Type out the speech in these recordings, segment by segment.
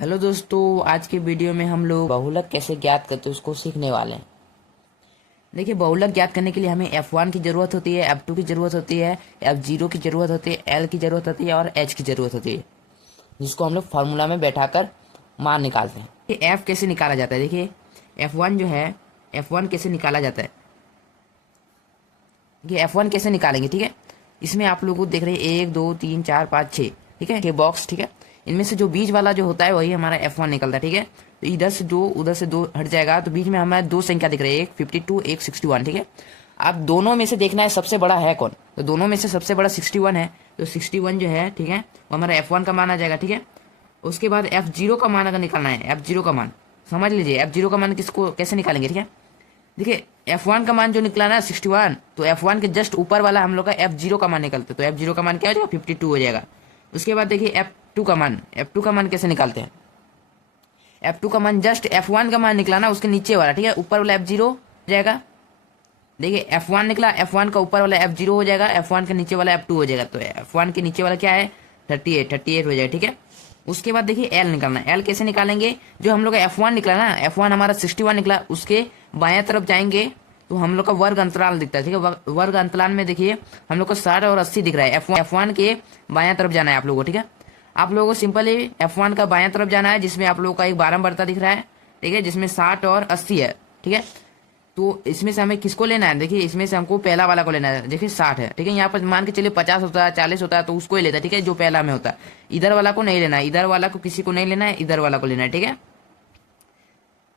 Hello दोस्तों, आज के वीडियो में हम लोग बहुलक कैसे ज्ञात करते हैं उसको सीखने वाले हैं। देखिए, बहुलक ज्ञात करने के लिए हमें F1 की जरूरत होती है, F2 की जरूरत होती है, F0 की जरूरत होती है, L की जरूरत होती है और H की जरूरत होती है, जिसको हम लोग फार्मूला में बैठाकर मान निकालते हैं। ये F कैसे निकाला जाता है? देखिए, F1 जो है, F1 कैसे निकाला जाता है, ये F1 कैसे निकालेंगे, ठीक है। इसमें आप लोग को देख रहे हैं 1 2 3 4 5 6, ठीक है, ये बॉक्स, ठीक है। इनमें से जो बीच वाला जो होता है वही हमारा F1 निकलता है, ठीक है। तो इधर से दो, उधर से दो हट जाएगा, तो बीच में हमारे दो संख्या दिख रही है, एक 52, एक 61, ठीक है। आप दोनों में से देखना है सबसे बड़ा है कौन, तो दोनों में से सबसे बड़ा 61 है, तो 61 जो है, ठीक है, वो हमारा F1 का मान आ जाएगा, ठीक है। उसके बाद F0 का मान अगर निकालना है, F0 का मान समझ लीजिए, F0 का मान किसको कैसे निकालेंगे, ठीक है। देखिए, F1 का मान जो निकला ना 61, तो F1 के जस्ट ऊपर वाला हम लोग का F0 का मान निकलते, तो F0 का मान क्या हो जाएगा, 52 हो जाएगा। उसके बाद देखिए F2 का मान कैसे निकालते हैं। F2 का मान जस्ट F1 का मान निकला ना, उसके नीचे वाला, ठीक है, ऊपर वाला F0 हो जाएगा। देखिए, F1 निकला, F1 का ऊपर वाला F0 हो जाएगा, F1 के नीचे वाला F2 हो जाएगा, तो F1 के नीचे वाला क्या है, 38 हो जाएगा, ठीक है। उसके बाद देखिए L निकालना है। L कैसे निकालेंगे, जो हम लोग का F1 निकला ना, F1 हमारा 61 निकला, उसके बाएं तरफ जाएंगे तो हम लोग का वर्ग अंतराल दिखता है, ठीक है। वर्ग अंतराल में देखिए हम लोग को 60 और 80 दिख रहा है। F1 के बाएं तरफ जाना है आप लोगों को, ठीक है। आप लोगों को सिंपली F1 का बाएं तरफ जाना है, जिसमें आप लोगों का एक 12 बढ़ता दिख रहा है, ठीक है, जिसमें 60 और 80 है, ठीक है। तो इसमें से हमें किसको लेना है, देखिए इसमें से हमको पहला वाला को लेना है, देखिए 60 है, ठीक है। यहाँ पर मान के चलिए 50 होता है, 40 होता है, तो उसको ही लेता है, ठीक है, जो पहला में होता है। इधर वाला को नहीं लेना है, इधर वाला को किसी को नहीं लेना है, इधर वाला को लेना है, ठीक है।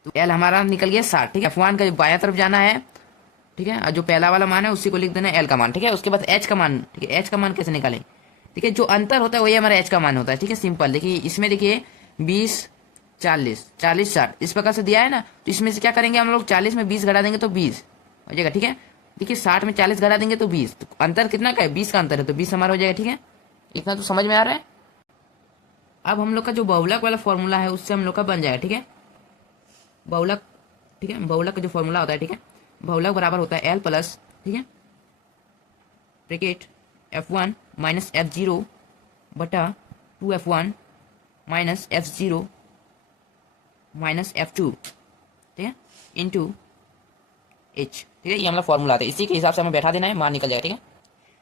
तो एल हमारा निकल गया 60, ठीक है। F1 का बाया तरफ जाना है, ठीक है, और जो पहला वाला मान है उसी को लिख देना है L का मान, ठीक है। उसके बाद H का मान, ठीक है, H का मान कैसे निकालें, ठीक है, जो अंतर होता है वही हमारा H का मान होता है, ठीक है, सिंपल। देखिए इसमें देखिए 20 40 40 60 इस प्रकार से दिया है ना, तो इसमें से क्या करेंगे हम लोग, 40 में 20 घटा देंगे तो 20 हो जाएगा, ठीक है। देखिए 60 में 40 घटा देंगे तो 20, तो अंतर कितना का है, 20 का अंतर है, तो 20 हमारा हो जाएगा, ठीक है। इतना तो समझ में आ रहा है। अब हम लोग का जो बहुलक वाला फॉर्मूला है उससे हम लोग का बन जाएगा, ठीक है, बहुलक, ठीक है। बहुलक का जो फॉर्मूला होता है, ठीक है, बहुलक बराबर होता है L प्लस, ठीक है, ब्रैकेट F1 माइनस F0 बटा 2F1 minus F0 minus F2, ठीक है, इंटू H, ठीक है। ये हमारा फॉर्मूला आता है, इसी के हिसाब से हमें बैठा देना है, मान निकल जाएगा, ठीक है।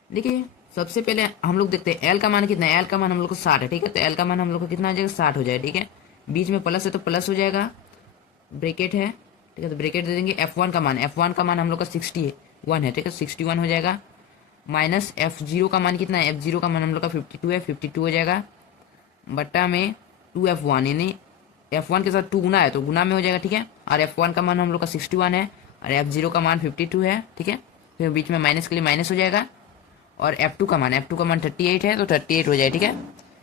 देखिए सबसे पहले हम लोग देखते हैं L का मान कितना है। L का मान हम लोग को 60 है, ठीक है, तो L का मान हम लोग को कितना हो जाएगा, 60 हो जाएगा, ठीक है। बीच में प्लस है तो प्लस हो जाएगा, ब्रैकेट है, ठीक है, तो ब्रैकेट दे देंगे। F1 का मान, F1 का मान हम लोग का 61 है, ठीक है, 61 हो जाएगा, माइनस F0 का मान कितना है, F0 का मान हम लोग का 52 है, 52 हो जाएगा, बट्टा में 2F1, यानी F1 के साथ 2 गुना है तो गुना में हो जाएगा, ठीक है। और F1 का मान हम लोग का 61 है और F0 का मान 52 है, ठीक है। फिर बीच में माइनस के लिए माइनस हो जाएगा, और F2 का मान 38 है तो 38 हो जाएगा, ठीक है।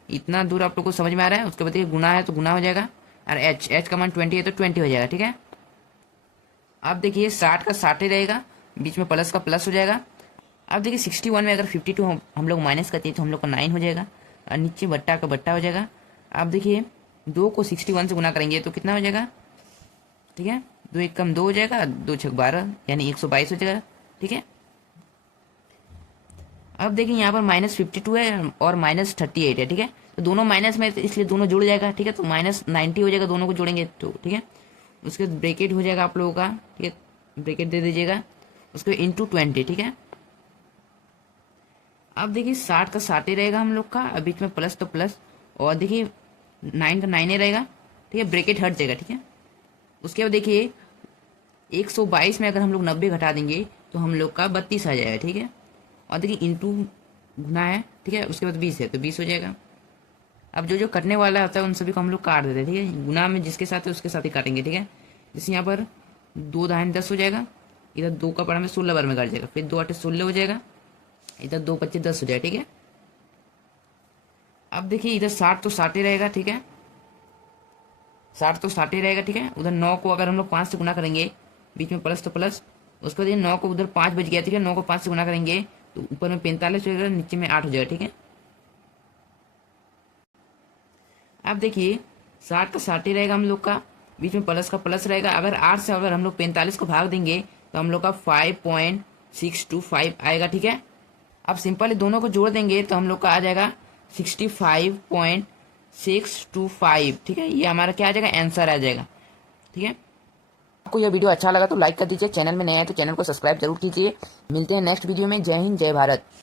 इतना दूर आप लोग को समझ में आ रहा है। उसके बाद देखिए गुना है तो गुना हो जाएगा, और H का मान 20 है तो 20 हो जाएगा, ठीक है। अब देखिए 60 का 60 ही रहेगा, बीच में प्लस का प्लस हो जाएगा। अब देखिए 61 में अगर 52 हम लोग माइनस करते हैं तो हम लोग का 9 हो जाएगा, और नीचे बट्टा का बट्टा हो जाएगा। अब देखिए 2 को 61 से गुना करेंगे तो कितना हो जाएगा, ठीक है, 2 एक कम 2 हो जाएगा, 2 छक 12 यानी 122 हो जाएगा, ठीक है। अब देखिए यहाँ पर -52 है और -38 है, ठीक है, तो दोनों माइनस में इसलिए दोनों जुड़ जाएगा, ठीक है, तो -90 हो जाएगा दोनों को जोड़ेंगे तो, ठीक है। उसके बाद ब्रैकेट हो जाएगा आप लोगों का, ठीक है, ब्रैकेट दे दीजिएगा, उसके इंटू 20, ठीक है। अब देखिए 60 का 60 ही रहेगा हम लोग का, अब बीच में प्लस तो प्लस, और देखिए 9 का 9 ही रहेगा, ठीक है, ब्रैकेट हट जाएगा, ठीक है। उसके बाद देखिए 122 में अगर हम लोग 90 घटा देंगे तो हम लोग का 32 आ जाएगा, ठीक है। और देखिए इंटू गुना है, ठीक है, उसके बाद 20 है तो 20 हो जाएगा। अब जो जो कटने वाला होता है उन सभी को हम लोग काट देते हैं, ठीक है, गुना में जिसके साथ है उसके साथ ही काटेंगे, ठीक है। जैसे यहाँ पर 2 दाहिने 10 हो जाएगा, इधर 2 का पड़ा में 16 बार में काट जाएगा, फिर 2 8 16 हो जाएगा, इधर 2 25 10 हो जाएगा, ठीक है। अब देखिए इधर 60 तो 60 ही रहेगा, ठीक है, 60 तो 60 ही रहेगा, ठीक है। उधर 9 को अगर हम लोग 5 से गुना करेंगे, बीच में प्लस तो प्लस, उसके बाद ये 9 को उधर 5 बच गया, ठीक है, 9 को 5 से गुना करेंगे तो ऊपर में 45 हो जाएगा, नीचे में 8 हो जाएगा, ठीक है। अब देखिए 60 का 60 ही रहेगा हम लोग का, बीच में प्लस का प्लस रहेगा। अगर 8 से अगर हम लोग 45 को भाग देंगे तो हम लोग का 5.625 आएगा, ठीक है। अब सिंपली दोनों को जोड़ देंगे तो हम लोग का आ जाएगा 625, ठीक है। ये हमारा क्या आ जाएगा, आंसर आ जाएगा, ठीक है। आपको यह वीडियो अच्छा लगा तो लाइक कर दीजिए, चैनल में नया है तो चैनल को सब्सक्राइब जरूर कीजिए। मिलते हैं नेक्स्ट वीडियो में। जय हिंद, जय भारत।